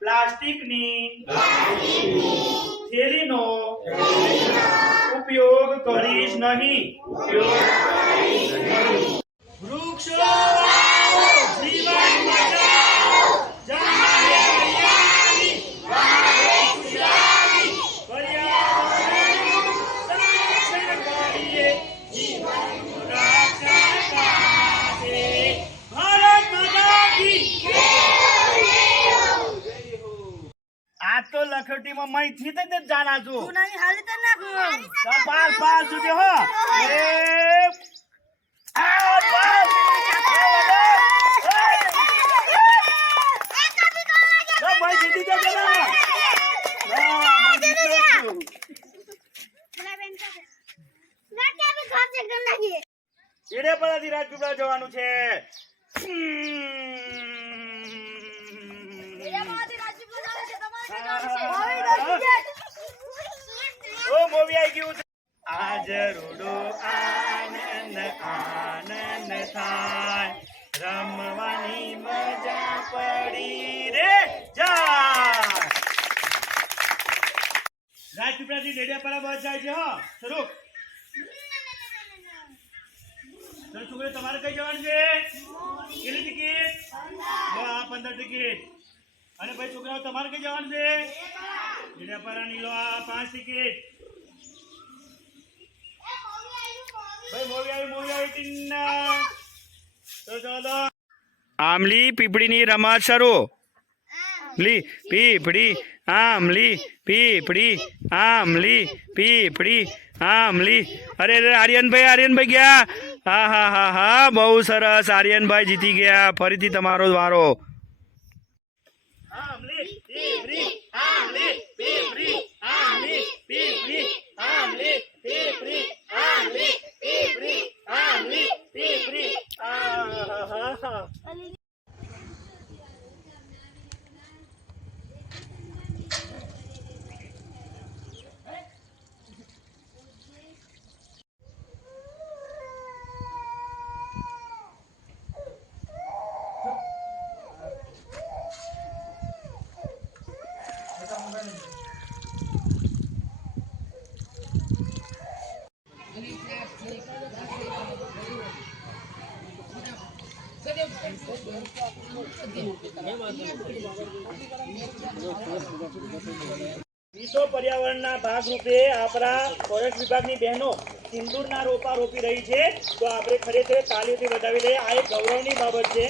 પ્લાસ્ટિકની થેલીનો ઉપયોગ કરીશ નહીં. વૃક્ષો વાવો, જીવન બચાવો, જમાને હરિયાળી, વહાવે ખુશહાલી, પર્યાવરણનું સંરક્ષણ કરીએ, જીવનનું રક્ષણ કરીએ. ભારત માતા કી જય. આ તો લખોટીમાં મય થી જ જાના છો. તું નહીં હાલે તો નાખો. પાસ સુધી હો. એ આ પાસ ના મય જીતી જશે ના. એડે પડાથી રાજપીપળા જવાનું છે. ઓ મોવી આવી ગયું. આજ રૂડો આનંદ આનંદ થાય, રમવાની મજા પડી રે જા. રાજપીપળાથી ડેડિયાપાડા બસ જાય છે. હો શરૂ. છોકરીઓ તમારે કઈ જવાનું છે? કેટલી ટિકિટ? 15 ટિકિટ. અને ભાઈ છોકરાઓ તમારે કઈ જવાનું છે? ડેડિયાપાડાની લો આ 5 ટિકિટ. ભાઈ મોવી આવી ટીના. તો ચાલો આમલી પીપળીની રમત શરૂ. પીપળી આમલી પીપળી આમલી પીપળી આમલી. અરે આર્યનભાઈ ગયા. હા હા હા હા બહુ સરસ. આર્યનભાઈ જીતી ગયા. ફરીથી તમારો વારો. આમલી પીપળી આમલી પીપળી આમલી પીપળી આમલી પીપળી આમલી પીપળી આમલી પીપળી. આહા. વિશ્વ પર્યાવરણના ભાગરૂપે આપણા ફોરેસ્ટ વિભાગની બહેનો સિંદૂરના રોપા રોપી રહી છે. તો આપણે ખરેખર તાલીઓથી વધાવી લઈએ. આ એક ગૌરવની બાબત છે.